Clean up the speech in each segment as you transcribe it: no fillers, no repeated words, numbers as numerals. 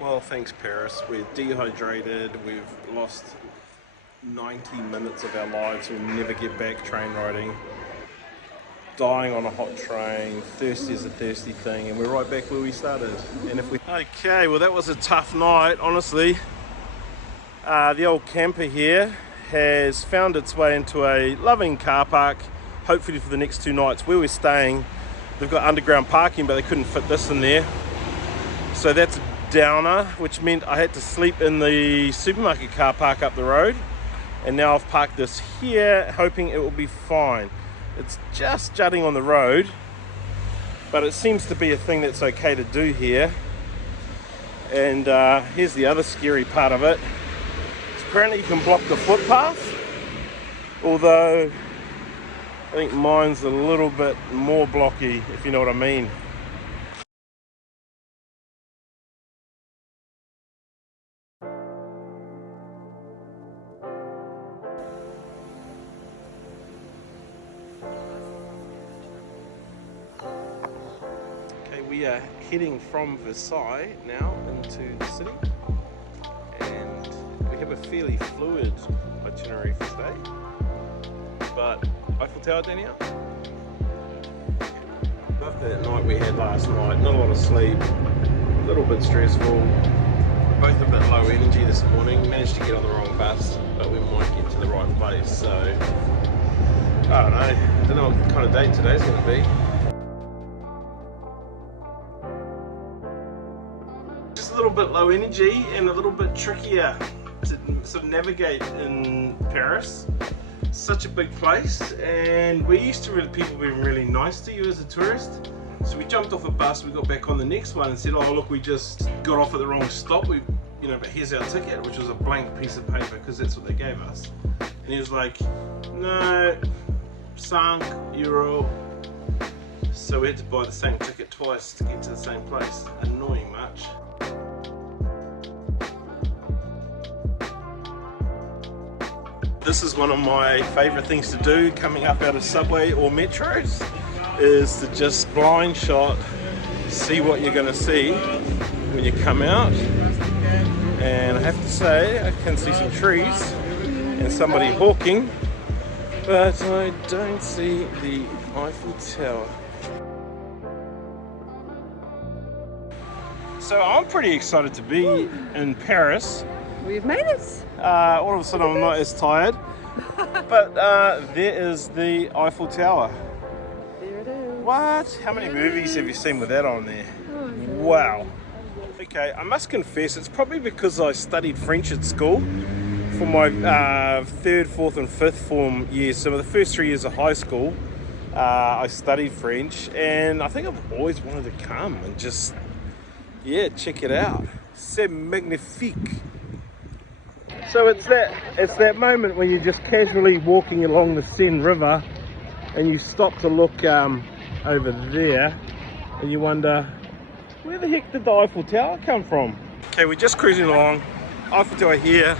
Well, thanks Paris. We're dehydrated, we've lost 90 minutes of our lives, we'll never get back train riding. Dying on a hot train, thirsty as a thirsty thing, and we're right back where we started. And if we... Okay, well that was a tough night, honestly. The old camper here has found its way into a loving car park, hopefully for the next 2 nights. Where we're staying, they've got underground parking, but they couldn't fit this in there. So that's a downer, which meant I had to sleep in the supermarket car park up the road. And now I've parked this here, hoping it will be fine. It's just jutting on the road, but it seems to be a thing that's okay to do here. And here's the other scary part of it. Apparently you can block the footpath, although I think mine's a little bit more blocky, if you know what I mean. Okay, we are heading from Versailles now into the city, and we have a fairly fluid itinerary for today. But Eiffel Tower, Danielle? After that night we had last night, not a lot of sleep, a little bit stressful, both a bit low energy this morning. Managed to get on the wrong bus, but we might get to the right place. So I don't know what kind of day today's going to be. Just a little bit low energy and a little bit trickier to sort of navigate in Paris. Such a big place, and we're used to people being really nice to you as a tourist. So we jumped off a bus, we got back on the next one and said, oh look, we just got off at the wrong stop, but here's our ticket, which was a blank piece of paper because that's what they gave us. And he was like, no, €5. So we had to buy the same ticket twice to get to the same place. Annoying much. This is one of my favourite things to do coming up out of subway or metros, is to just blind shot, see what you're going to see when you come out. And I have to say, I can see some trees and somebody hawking, but I don't see the Eiffel Tower. So I'm pretty excited to be in Paris. We've made it. All of a sudden I'm not as tired, but there is the Eiffel Tower. There it is. What? How many movies have you seen with that on there? Wow. Okay, I must confess, it's probably because I studied French at school for my 3rd, 4th and 5th form years. So the first 3 years of high school, I studied French, and I think I've always wanted to come and just, check it out. C'est magnifique. So it's that moment when you're just casually walking along the Seine River and you stop to look over there and you wonder, where the heck did the Eiffel Tower come from? Okay, we're just cruising along, Eiffel Tower here,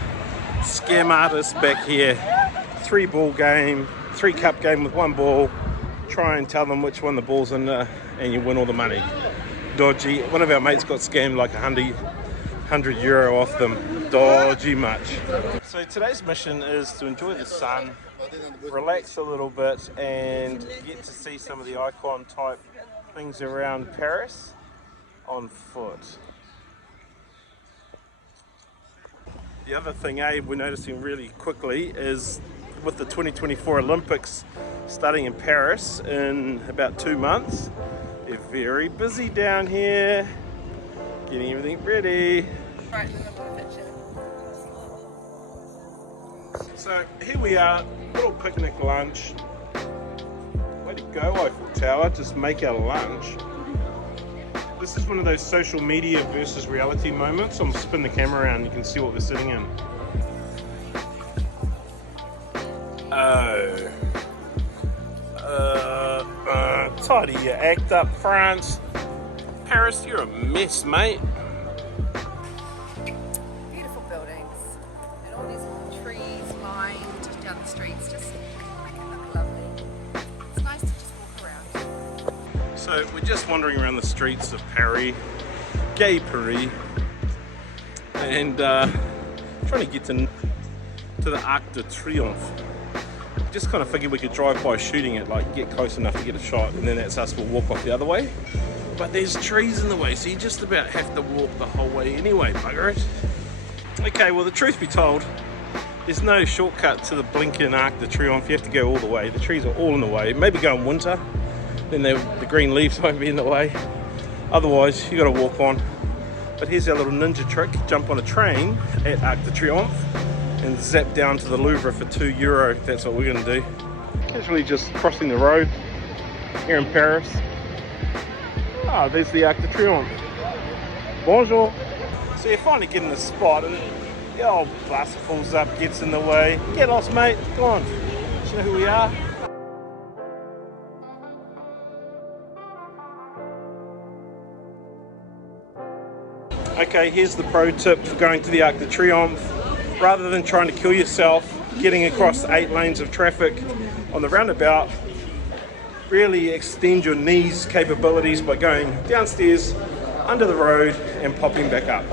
scam artists back here, 3-ball game, 3-cup game with 1 ball, try and tell them which one the ball's in and you win all the money. Dodgy. One of our mates got scammed like €100 off them. Dodgy much. So today's mission is to enjoy the sun, relax a little bit, and get to see some of the icon type things around Paris on foot. The other thing we're noticing really quickly is with the 2024 Olympics starting in Paris in about 2 months, they're very busy down here getting everything ready. Right, picture. So here we are, little picnic lunch. Way to go, Eiffel Tower, just make our lunch. This is one of those social media versus reality moments. I'm gonna spin the camera around, you can see what we're sitting in. Tidy your act up, France. Paris, you're a mess, mate. Beautiful buildings and all these trees lined down the streets, just make it look lovely. It's nice to just walk around. So we're just wandering around the streets of Paris, gay Paris, and trying to get to the Arc de Triomphe. Just kind of figured we could drive by shooting it, like get close enough to get a shot, and then that's us, we'll walk off the other way. But there's trees in the way, so you just about have to walk the whole way anyway, bugger it. Okay, well the truth be told, there's no shortcut to the blinking Arc de Triomphe. You have to go all the way. The trees are all in the way. Maybe go in winter, then the green leaves won't be in the way. Otherwise, you got to walk on. But here's our little ninja trick. Jump on a train at Arc de Triomphe and zap down to the Louvre for €2. That's what we're going to do. Casually just crossing the road here in Paris. Ah, there's the Arc de Triomphe. Bonjour. So you're finally getting the spot, and the old bus pulls up, gets in the way. Get lost, mate. Go on. Do you know who we are? Okay, here's the pro tip for going to the Arc de Triomphe. Rather than trying to kill yourself getting across 8 lanes of traffic on the roundabout, really extend your knees capabilities by going downstairs, under the road, and popping back up.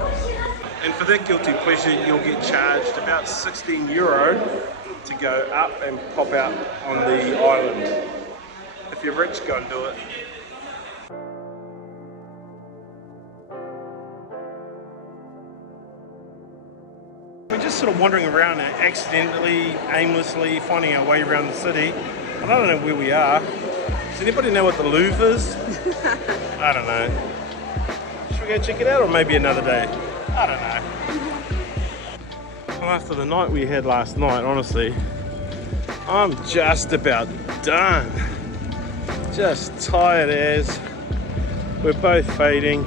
And for that guilty pleasure, you'll get charged about €16 to go up and pop out on the island. If you're rich, go and do it. We're just sort of wandering around and accidentally, aimlessly finding our way around the city. I don't know where we are. Does anybody know what the Louvre is? I don't know. Should we go check it out, or maybe another day? I don't know. Well, after the night we had last night, honestly, I'm just about done. Just tired as. We're both fading.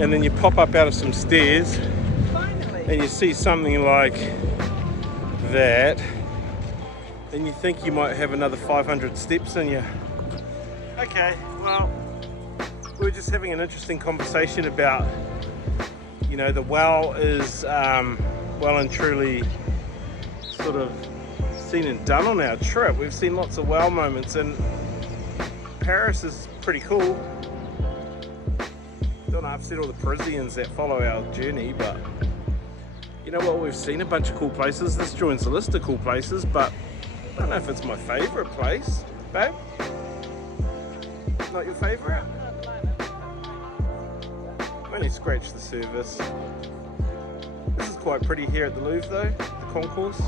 And then you pop up out of some stairs and you see something like that, and you think you might have another 500 steps in you. Okay, well, we were just having an interesting conversation about, you know, the wow is well and truly sort of seen and done on our trip. We've seen lots of wow moments, and Paris is pretty cool. Don't upset all the Parisians that follow our journey, but you know what, we've seen a bunch of cool places. This joins the list of cool places, but I don't know if it's my favourite place. Babe? Not your favourite? Only scratched the surface. This is quite pretty here at the Louvre though, the concourse.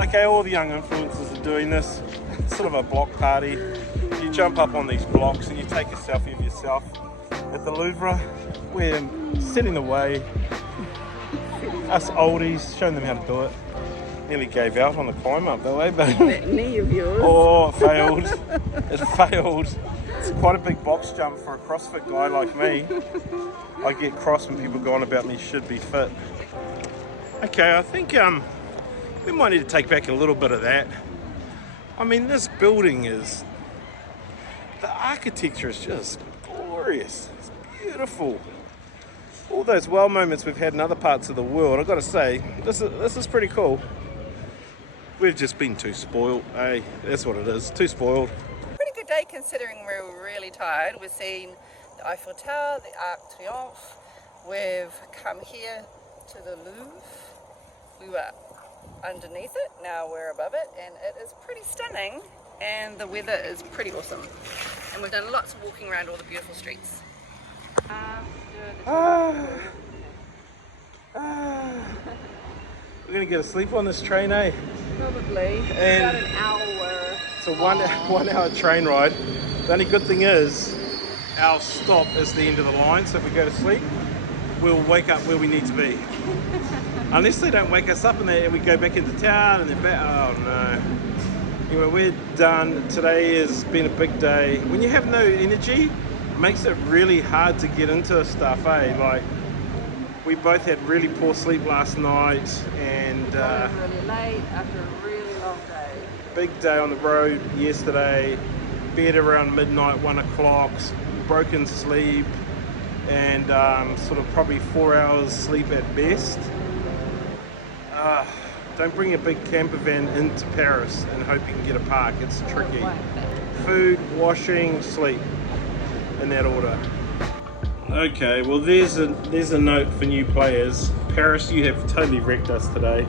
Okay, all the young influencers are doing this. It's sort of a block party. You jump up on these blocks and you take a selfie of yourself at the Louvre. We're setting the way. Us oldies, showing them how to do it. Nearly gave out on the climb up though, eh, babe? That knee of yours. Oh, it failed. It failed. It's quite a big box jump for a CrossFit guy like me. I get cross when people go on about me should be fit. Okay, I think we might need to take back a little bit of that. I mean, this building is, the architecture is just glorious. It's beautiful. All those wow moments we've had in other parts of the world, I've got to say, this is pretty cool. We've just been too spoiled, eh? That's what it is, too spoiled. Pretty good day considering we're really tired. We've seen the Eiffel Tower, the Arc de Triomphe. We've come here to the Louvre. We were underneath it, now we're above it, and it is pretty stunning, and the weather is pretty awesome. And we've done lots of walking around all the beautiful streets. We're gonna get a sleep on this train, eh? Probably. And about an hour. it's a one hour train ride. The only good thing is our stop is the end of the line, so if we go to sleep, we'll wake up where we need to be. Unless they don't wake us up and we go back into town and then back. Oh no. Anyway, we're done. Today has been a big day. When you have no energy, it makes it really hard to get into stuff, eh? Like, we both had really poor sleep last night, and Really late after a really long day. big day on the road yesterday. Bed around midnight, 1 o'clock, broken sleep, and sort of probably 4 hours sleep at best. Don't bring a big camper van into Paris and hope you can get a park. It's tricky. Food, washing, sleep, in that order. Okay, well there's a note for new players. Paris, you have totally wrecked us today.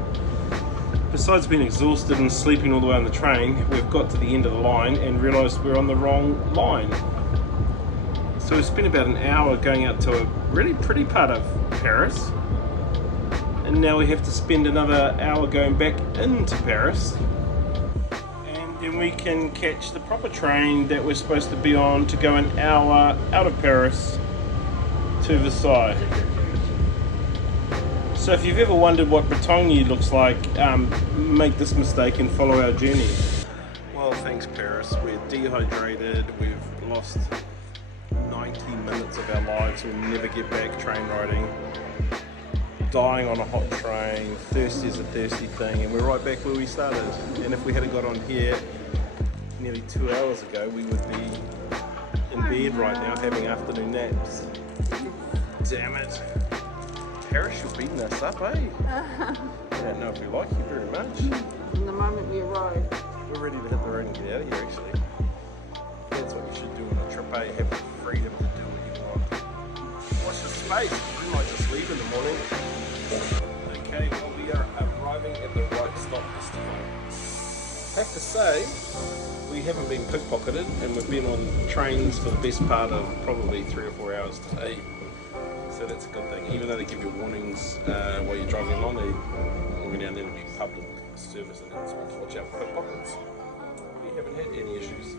Besides being exhausted and sleeping all the way on the train, we've got to the end of the line and realised we're on the wrong line. So we spent about an hour going out to a really pretty part of Paris, and now we have to spend another hour going back into Paris, and then we can catch the proper train that we're supposed to be on to go an hour out of Paris to Versailles. So if you've ever wondered what Bretagne looks like, make this mistake and follow our journey. Well, thanks Paris. We're dehydrated, we've lost 90 minutes of our lives, we'll never get back train riding. Dying on a hot train, thirsty is a thirsty thing, and we're right back where we started. And if we had got on here nearly 2 hours ago, we would be in bed right now having afternoon naps. Damn it. Paris, you're beating us up, eh? I don't know if we like you very much. From the moment we arrive. We're ready to hit the road and get out of here, actually. That's what you should do on a trip, eh? Have the freedom to do what you want. Watch the space. We might just leave in the morning. Okay, well, we are arriving at the right stop this time. I have to say, we haven't been pickpocketed, and we've been on trains for the best part of probably 3 or 4 hours today. So that's a good thing. Even though they give you warnings while you're driving along, every now and then it'll be public service announcements. Watch out for pickpockets. We haven't had any issues.